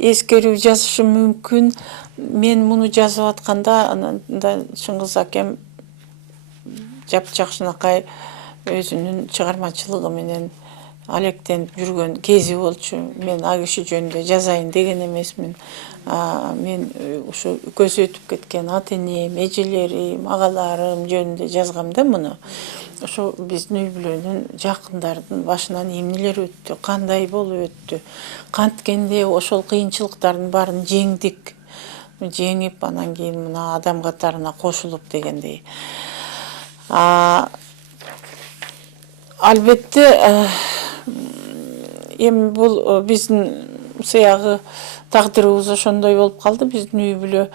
эскерүү жазышы мүмкүн. Мен муну жазып атканда ананда Чыңгыз акем жапжакшынакай өзүнүн чыгармачылыгы менен алектенип жүргөн кези болчу. Мен ал киши жөнүндө жазайын деген эмесмин. Мен ушу көз өтүп кеткен ата энем, эжелерим, агаларым жөнүндө жазгам да муну. Ошо биздин үй бүлөнүн жакындардын башынан эмнелер өттү, кандай болуп өттү, канткенде ошол кыйынчылыктардын баарын жеңдик. Жеңип анан кийин мына адам катарына кошулуп дегендей. Албетте эми бул биздин сыягы тагдырыбыз ошондой болуп калды. Биздин үй бүлө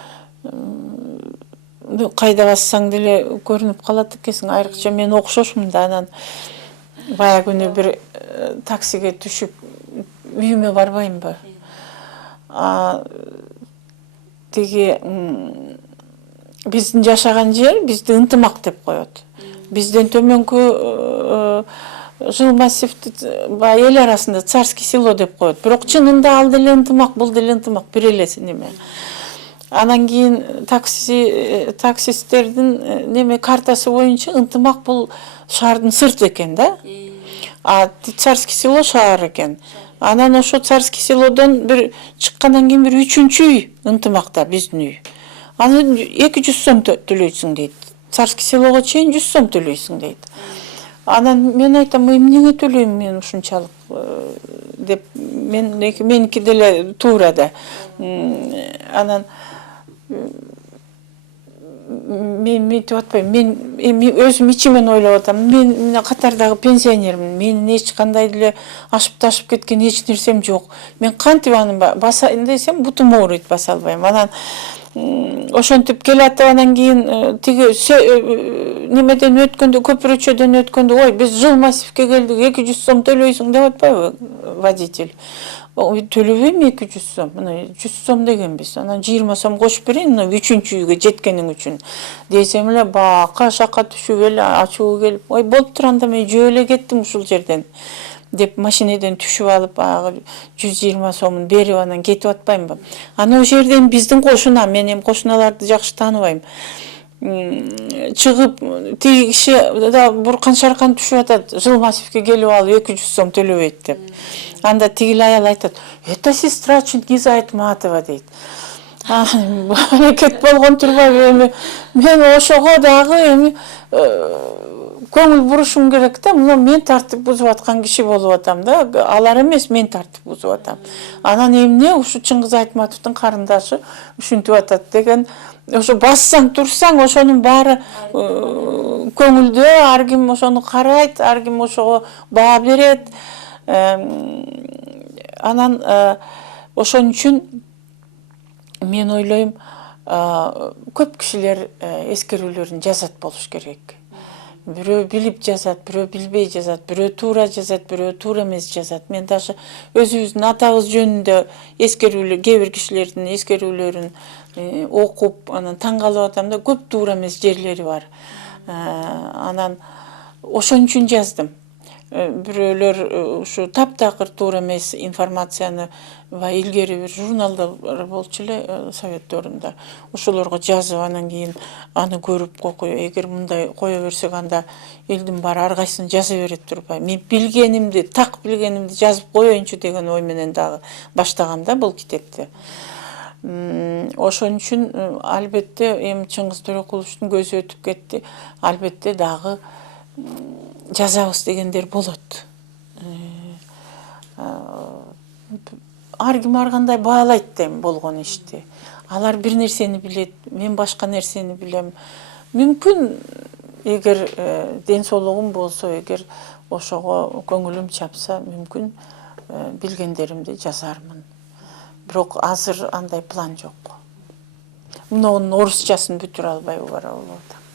кайда бассаң деле көрүнүп калат экенсиң. Айрыкча мен окшошмун да, анан баягы күнү бир таксиге түшүп үйүмө барбаймынбы? Тиги биздин жашаган жер бизди ынтымак деп коет. Бизден төмөнкү жыл массивди баягы эл арасында Царский село деп коет. Бирок чынында ал деле ынтымак, бул деле ынтымак, бир элеси неме. Анан кийин таксисттердин неме картасы боюнча ынтымак бул шаардын сырты экен да. Царский село шаар экен. Анан ошо Царский селодон бир чыккандан кийин бир үчүнчү үй ынтымакта биздин үй. Аны 200 сом төлөйсүң дейт. Царский селого чейин 100 сом төлөйсүң дейт. Анан мен айтам, эмнеге төлөйм мен ушунчалык деп, меники деле туура да. Анан мен мынтип атпайм, мен эми өзүм ичимен ойлоп атам. Мен катардагы пенсионермин. Менин эч кандай деле ашып ташып кеткен эч нерсем жок. Мен кантип аны басайын десем, бутум ооруйт, баса албайм. Анан ошентип келатып анан кийин тиги немеден өткөндө, көпүрөчөдөн өткөндө, ой, биз жыл массивке келдик, 200 сом төлөйсүң деп атпайбы водитель? Төлөбөйм 200 сом, мына 100 сом дегенбиз. Анан 20 сом кошуп берейин, мына 3-үчү үйгө жеткениң үчүн. Десем эле бака шака түшүп эле ачуу келип, ой, болуп турганда мен жөө эле кеттим ушул жерден деп машинеден түшүп алып, баягы 120 сомун берип анан кетип атпаймынбы? Аны ошол жерден биздин кошуна, мен эми кошуналарды жакшы тааныбайм. Чыгып, тиги киши да буркан шаркан түшүп атат, жыл массивке келип алып 200 сом төлөбөйт деп. Анда тигил аял айтат, это сестра Чингиза Айтматова дейт. Аракет болгон турбайбы эми? Мен ошого дагы эми көңүл бурушум керек да. Мына мен тартип бузуп аткан киши болуп атам да. Алар эмес, мен тартип бузуп атам. Анан эмне ушу Чыңгыз Айтматовдун карындашы ушинтип атат деген. Ошо бассаң, турсаң, ошонун баары көңүлдө, ар ким ошону карайт, ар ким ошого баа берет. Анан ошон үчүн мен ойлойм, көп кишилер эскерүүлөрүн жазат болуш керек. Бирөө билип жазат, бирөө билбей жазат, бирөө туура жазат, бирөө туура эмес жазат. Мен даже өзүбүздүн атабыз жөнүндө эскерүүлөр, кээ бир кишилердин эскерүүлөрүн окуп, анан таң калып атам да, көп туура эмес жерлери бар. Анан ошон үчүн жаздым. Бирөөлөр ушу таптакыр туура эмес информацияны илгери бир журналдар болчу эле Совет доорунда. Ошолорго жазып, анан кийин аны көрүп эгер мындай кое берсек, анда элдин баары ар кайсысын жаза берет турбайбы? Мен билгенимди, так билгенимди жазып коеюнчу деген ой менен дагы баштагам да бул китепти. Ошон үчүн албетте эми Чыңгыз Төрөкуловдун көзү өтүп кетти. Албетте дагы жазабыз дегендер болот. Ар ким ар кандай баалайт дейм болгон ишти. Алар бир нерсени билет, мен башка нерсени билем. Мүмкүн эгер ден соолугум болсо, эгер ошого көңүлүм чапса, мүмкүн билгендеримди жазармын. Бирок азыр андай план жок. Мунун орусчасын бүтүрө албай бара болуп атам.